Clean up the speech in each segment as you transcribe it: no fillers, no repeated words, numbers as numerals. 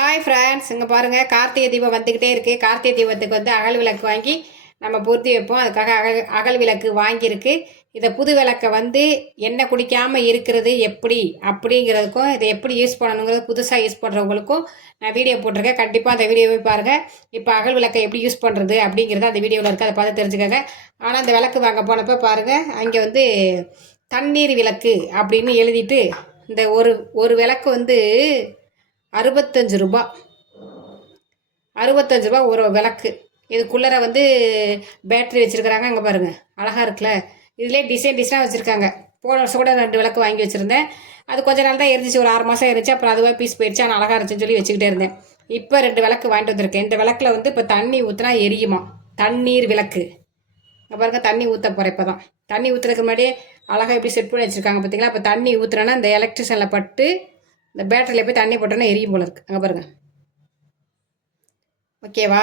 Hi friends, இங்கே பாருங்கள், கார்த்திகை தீபம் வந்துக்கிட்டே இருக்குது. கார்த்திகை தீபத்துக்கு வந்து அகல் விளக்கு வாங்கி நம்ம பொருத்தி வைப்போம். அதுக்காக அகல் விளக்கு வாங்கியிருக்கு. இதை புது விளக்கை வந்து எண்ணெய் குடிக்காமல் இருக்கிறது எப்படி அப்படிங்கிறதுக்கும், இதை எப்படி யூஸ் பண்ணணுங்கிறது புதுசாக யூஸ் பண்ணுறவங்களுக்கும் நான் வீடியோ போட்டிருக்கேன். கண்டிப்பாக அந்த வீடியோவை பாருங்கள். இப்போ அகல் விளக்கை எப்படி யூஸ் பண்ணுறது அப்படிங்கிறது அந்த வீடியோவில் இருக்குது. அதை பார்த்து தெரிஞ்சுக்கோங்க. ஆனால் அந்த விளக்கு வாங்க போனப்போ பாருங்கள், அங்கே வந்து தண்ணீர் விளக்கு அப்படின்னு எழுதிட்டு இந்த ஒரு விளக்கு வந்து 65 ரூபா. 65 ரூபா ஒரு விளக்கு. இதுக்குள்ளே வந்து பேட்ரி வச்சுருக்குறாங்க. அங்கே பாருங்கள், அழகாக இருக்குல்ல. இதிலே டிசைனாக வச்சுருக்காங்க. போன வருஷம் கூட 2 விளக்கு வாங்கி வச்சுருந்தேன். அது கொஞ்ச நாள் தான் இருந்துச்சு, ஒரு 6 மாதம் இருந்துச்சு. அப்புறம் அதுவாக பீஸ் போயிடுச்சு. ஆனால் அழகாக இருந்துச்சுன்னு சொல்லி வச்சுக்கிட்டே இருந்தேன். இப்போ 2 விளக்கு வாங்கிட்டு வந்திருக்கேன். இந்த விளக்கில் வந்து இப்போ தண்ணி ஊற்றினா எரியுமா. தண்ணீர் விளக்கு. இங்கே பாருங்கள், தண்ணி ஊற்ற போகிறேன். இப்போ தான் தண்ணி ஊற்றுறதுக்கு முன்னாடியே அழகாக எப்படி செட் பண்ணி வச்சுருக்காங்க பார்த்தீங்களா. இப்போ தண்ணி ஊற்றுறேன்னா இந்த எலக்ட்ரிஷனில் பட்டு இந்த பேட்டரியில் போய் தண்ணி போட்டோன்னா எரியும் போல இருக்குது. அங்கே பாருங்கள். ஓகேவா?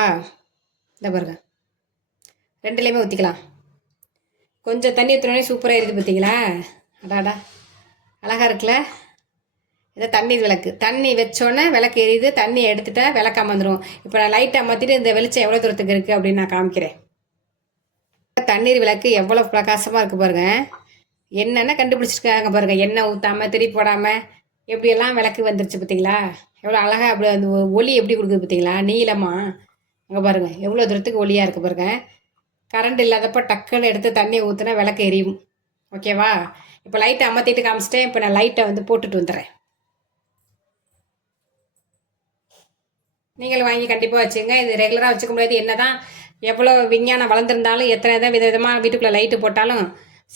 இந்த பாருங்கள், 2லேயுமே ஊற்றிக்கலாம். கொஞ்சம் தண்ணி ஊற்றினோடனே சூப்பராக எரியுது பார்த்தீங்களா. அடாடா, அழகாக இருக்குல்ல. இதை தண்ணீர் விளக்கு. தண்ணி வச்சோன்னே விளக்கு எரியுது. தண்ணி எடுத்துட்டா விளக்கு அமர்ந்துடும். இப்போ நான் லைட்டை அமர்த்திட்டு இந்த வெளிச்சம் எவ்வளோ தூரத்துக்கு இருக்குது அப்படின்னு நான் காமிக்கிறேன். தண்ணீர் விளக்கு எவ்வளோ பிரகாசமாக இருக்குது பாருங்கள். என்னென்ன கண்டுபிடிச்சிருக்காங்க பாருங்கள். எண்ணெய் ஊற்றாமல் திரி போடாமல் எப்படியெல்லாம் விளக்கு வந்துருச்சு பார்த்தீங்களா. எவ்வளோ அழகாக அப்படி அந்த ஒளி எப்படி கொடுக்குது பார்த்தீங்களா, நீளமாக. அங்கே பாருங்கள் எவ்வளோ தூரத்துக்கு ஒளியாக இருக்குது பாருங்கள். கரண்ட் இல்லாதப்போ டக்குன்னு எடுத்து தண்ணியை ஊற்றினா விளக்கு எரியும். ஓகேவா? இப்போ லைட்டை அமர்த்திட்டு காமிச்சிட்டேன். இப்போ நான் லைட்டை வந்து போட்டுட்டு வந்துடுறேன். நீங்கள் வாங்கி கண்டிப்பாக வச்சுங்க. இது ரெகுலராக வச்சுக்க முடியாது. என்ன தான் எவ்வளோ விஞ்ஞானம் வளர்ந்துருந்தாலும், எத்தனை தான் விதவிதமாக வீட்டுக்குள்ளே லைட்டு போட்டாலும்,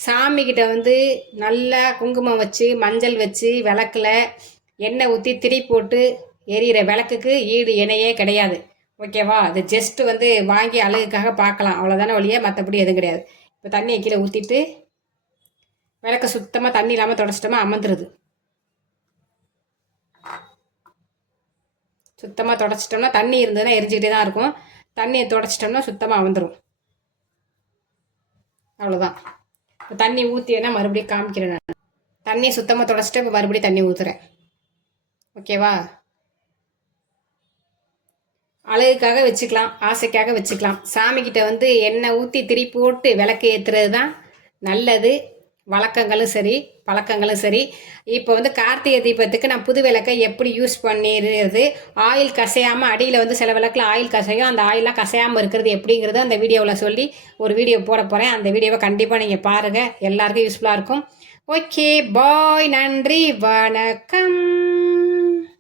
சாமிக்கிட்ட வந்து நல்லா குங்குமம் வச்சு மஞ்சள் வச்சு விளக்கில் எண்ணெய் ஊற்றி திரி போட்டு எரியிற விளக்குக்கு ஈடு இணையே கிடையாது. ஓகேவா? அது ஜஸ்ட்டு வந்து வாங்கி அழகுக்காக பார்க்கலாம், அவ்வளோதானே ஒழிய மற்றபடி எதுவும் கிடையாது. இப்போ தண்ணியை கீழே ஊற்றிட்டு விளக்க சுத்தமாக தண்ணி இல்லாமல் தொடச்சிட்டோமா அமர்ந்துருது. சுத்தமாக தொடச்சிட்டோம்னா, தண்ணி இருந்ததுன்னா எரிஞ்சிக்கிட்டே தான் இருக்கும். தண்ணியை தொடச்சிட்டோம்னா சுத்தமாக அமர்ந்துடும். அவ்வளோதான். இப்போ தண்ணி ஊற்றினா மறுபடியும் காமிக்கிறேன். நான் தண்ணியை சுத்தமாக தொடச்சிட்டு இப்போ மறுபடியும் தண்ணி ஊற்றுறேன். ஓகேவா? அழகுக்காக வச்சுக்கலாம், ஆசைக்காக வச்சுக்கலாம். சாமிக்கிட்ட வந்து எண்ணெய் ஊற்றி திரி போட்டு விளக்கு ஏற்றுறது தான் நல்லது. வழக்கங்களும் சரி, பழக்கங்களும் சரி. இப்போ வந்து கார்த்திகை தீபத்துக்கு நான் புது விளக்கை எப்படி யூஸ் பண்ணிடுறது, ஆயில் கசையாமல், அடியில் வந்து சில விளக்கில் ஆயில் கசையும், அந்த ஆயிலாம் கசையாமல் இருக்கிறது எப்படிங்கிறது அந்த வீடியோவில் சொல்லி ஒரு வீடியோ போட போகிறேன். அந்த வீடியோவை கண்டிப்பாக நீங்கள் பாருங்கள், எல்லாருக்கும் யூஸ்ஃபுல்லாக இருக்கும். ஓகே, பாய், நன்றி, வணக்கம்.